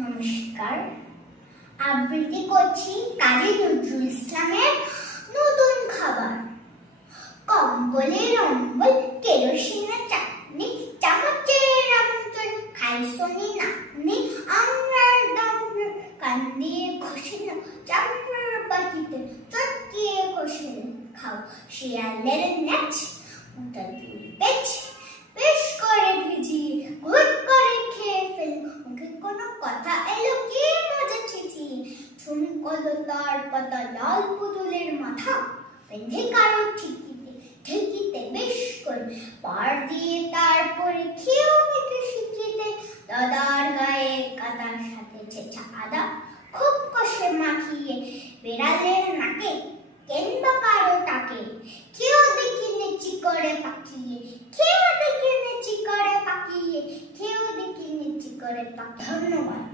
নমস্কার, আবৃত্তি করছি কাজী নজরুল ইসলামের নতুন খাবার। কম্বলের অম্বল, কেরোসিনের চাটনি, চামচের আমচল, খাইছনি নাতনি, আমরার ডামরার, কান দিয়ে ঘষে নাও, চামড়ার বাটিতে চটকিয়ে ঘষে খাও। শিয়ালের ন্যাচ, মোটা দুই পেচ, বেশ করে ভিজিয়ে ঘুট করে খেয়ে ফেল। মুখে কোনো কথা এলো কি মজা ছিচিয়ে, ঝুমকলো তার পাতা লাল পুতুলের মাথা, বেঁধে কারো ঠিকিতে ঠেকিতে বেশ করে পার দিয়ে তারপরে খেয়েও নিতে শিখিতে। দাদার গায়ে কাদার সাথে ছেঁচা আদা খুব কষে মাখিয়ে বেড়ালের নাকে কিংবা কারো টাকে কেউ দেখি নেচি করে পাকিয়ে, কেউ দেখি নেচি করে পাকিয়ে, কেউ দেখি নেচি করে পাকিয়ে। ধন্যবাদ।